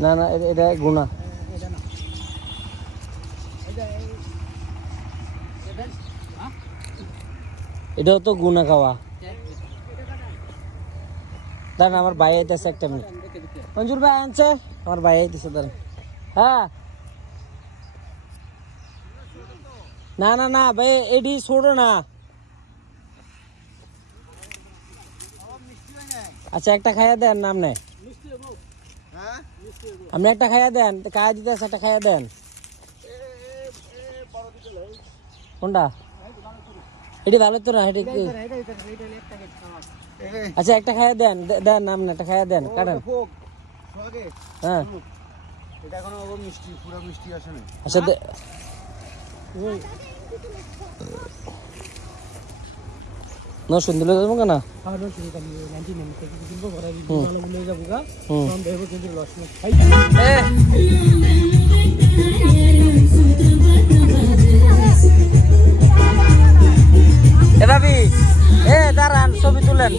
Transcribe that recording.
না না এটা গুনা এটাও তো গুনা খাওয়া দাঁড়ান আমার ভাই আইতেছে একটা মিনিট মঞ্জুর ভাই আনছে আমার ভাই আইতেছে দাঁড়ান হ্যাঁ না না না ভাই এডি ছোড়ো না আচ্ছা একটা খাইয়া দেন নাম নেই আপনি একটা খাইয়া দেন খাইয়া দিতে একটা খাইয়া দেন কোনটা এটি ভালো তো না এটি আচ্ছা একটা খাইয়া দেন দেন নাম না একটা খাইয়া দেন কাটেন হ্যাঁ আচ্ছা না সুন্দর যাবো কেনা এ ভাবি এ দাঁড়ান ছবি তুলেন